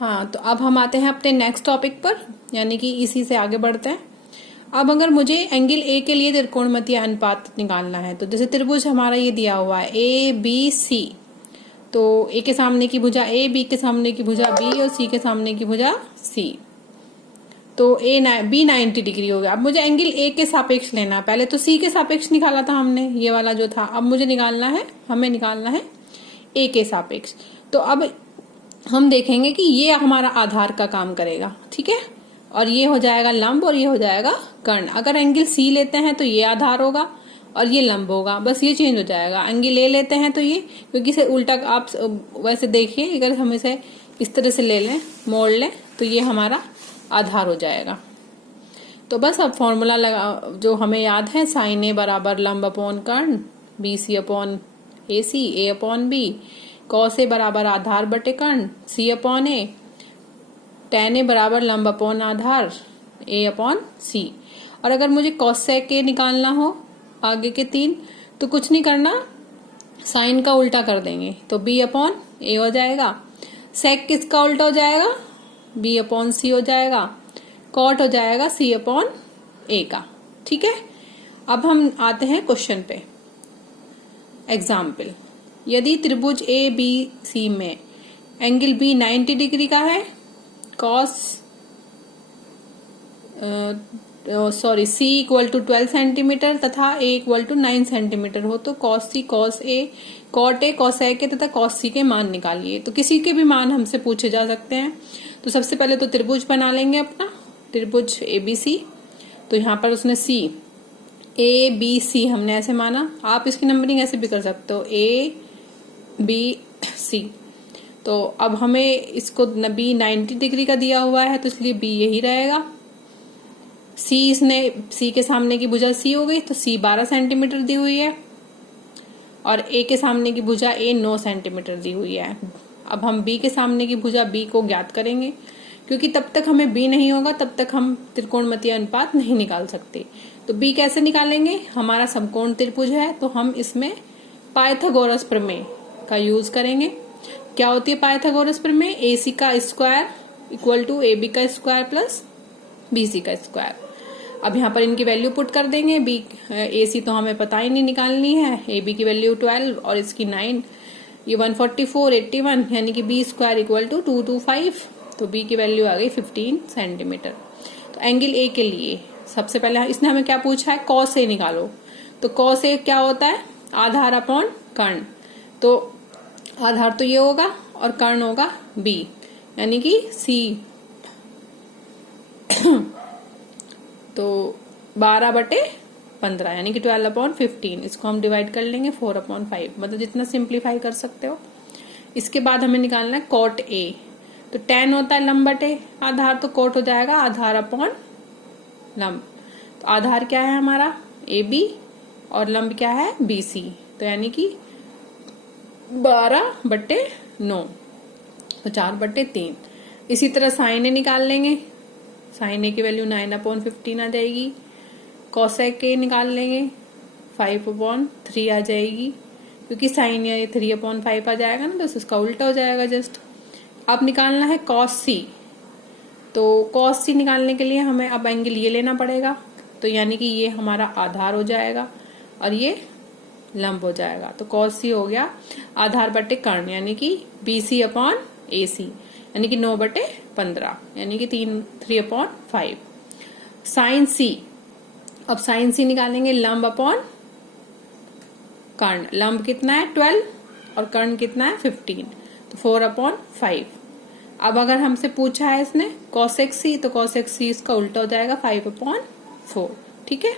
हाँ, तो अब हम आते हैं अपने नेक्स्ट टॉपिक पर, यानी कि इसी से आगे बढ़ते हैं। अब अगर मुझे एंगल ए के लिए त्रिकोणमितीय अनुपात निकालना है, तो जैसे त्रिभुज हमारा ये दिया हुआ है ए बी सी, तो ए के सामने की भुजा ए, बी के सामने की भुजा बी और सी के सामने की भुजा सी, तो बी 90 डिग्री हो गया। अब मुझे एंगल ए के सापेक्ष लेना है, पहले तो सी के सापेक्ष निकाला था हमने, ये वाला जो था, अब मुझे हमें निकालना है ए के सापेक्ष। तो अब हम देखेंगे कि ये हमारा आधार का काम करेगा, ठीक है, और ये हो जाएगा लंब और ये हो जाएगा कर्ण। अगर एंगल सी लेते हैं तो ये आधार होगा और ये लंब होगा, बस ये चेंज हो जाएगा। एंगल ए लेते हैं तो ये, क्योंकि इसे उल्टा आप वैसे देखिए, अगर हम इसे इस तरह से ले लें, मोड़ लें, तो ये हमारा आधार हो जाएगा। तो बस अब फॉर्मूला लगा जो हमें याद है, साइन ए बराबर लंब upon Karna, B C upon A C, A upon B, cos A बराबर आधार बटे कर्ण, सी अपॉन ए, टेन ए बराबर लंब अपॉन आधार, ए अपॉन सी। और अगर मुझे कॉसेक ए निकालना हो आगे के तीन, तो कुछ नहीं करना, साइन का उल्टा कर देंगे, तो बी अपॉन ए हो जाएगा। सेक किसका उल्टा हो जाएगा, बी अपॉन सी हो जाएगा। कॉट हो जाएगा सी अपॉन ए का, ठीक है। अब हम आते हैं क्वेश्चन पे। एग्जाम्पल, यदि त्रिभुज ए बी सी में एंगल बी 90 डिग्री का है, सी इक्वल टू 12 सेंटीमीटर तथा ए इक्वल टू 9 सेंटीमीटर हो, तो cos C cos A cot A cosec A तथा कॉस सी के मान निकालिए। तो किसी के भी मान हमसे पूछे जा सकते हैं। तो सबसे पहले तो त्रिभुज बना लेंगे अपना, त्रिभुज ए बी सी। तो यहाँ पर उसने सी ए बी सी हमने ऐसे माना, आप इसकी नंबरिंग ऐसे भी कर सकते हो, ए बी सी। तो अब हमें इसको बी 90 डिग्री का दिया हुआ है, तो इसलिए बी यही रहेगा। सी, इसने सी के सामने की भुजा सी हो गई, तो सी 12 सेंटीमीटर दी हुई है, और ए के सामने की भुजा ए 9 सेंटीमीटर दी हुई है। अब हम बी के सामने की भुजा बी को ज्ञात करेंगे, क्योंकि तब तक हमें बी नहीं होगा तब तक हम त्रिकोणमितीय अनुपात नहीं निकाल सकते। तो बी कैसे निकालेंगे, हमारा समकोण त्रिभुज है, तो हम इसमें पाइथागोरस प्रमेय का यूज करेंगे। क्या होती है पाइथागोरस प्रमेय, ए सी का square equal to A B का स्क्वायर प्लस बी सी का स्क्वायर। अब यहाँ पर इनकी वैल्यू पुट कर देंगे। बी ए सी तो हमें पता ही नहीं निकालनी है, ए बी की वैल्यू 12 और इसकी 9, ये 144 81, यानी कि बी स्क्वायर इक्वल टू 225, तो बी की वैल्यू आ गई 15 सेंटीमीटर। तो एंगल ए के लिए सबसे पहले इसने हमें क्या पूछा है, कॉस ए निकालो। तो कॉस ए क्या होता है, आधार अपॉन कर्ण। तो आधार तो ये होगा और कर्ण होगा बी, यानी कि सी। तो 12/15 यानी कि 12/15, इसको हम डिवाइड कर लेंगे 4/5, मतलब जितना सिंप्लीफाई कर सकते हो। इसके बाद हमें निकालना है कॉट ए। तो 10 होता है लंब बटे आधार, तो कॉट हो जाएगा आधार अपॉन लंब। तो आधार क्या है हमारा ए बी और लंब क्या है बी सी, तो यानी कि 12/9, तो 4/3। इसी तरह साइन ए निकाल लेंगे, साइन ए की वैल्यू 9/15 आ जाएगी। कॉसेक ए निकाल लेंगे, 5/3 आ जाएगी, क्योंकि साइन ए 3/5 आ जाएगा ना, तो इसका उल्टा हो जाएगा जस्ट। अब निकालना है कॉस सी। तो कॉस सी निकालने के लिए हमें अब एंगल ये लेना पड़ेगा, तो यानी कि ये हमारा आधार हो जाएगा और ये लंब हो जाएगा। तो कॉस सी हो गया आधार बटे कर्ण, यानी कि बी सी अपॉन ए सी, यानी कि 9/15, यानी कि 3/5। साइन सी, अब साइन सी निकालेंगे लंब अपॉन कर्ण। लंब कितना है 12 और कर्ण कितना है 15, तो 4/5। अब अगर हमसे पूछा है इसने कॉसेक सी, तो कॉसेक सी इसका उल्टा हो जाएगा 5/4, ठीक है।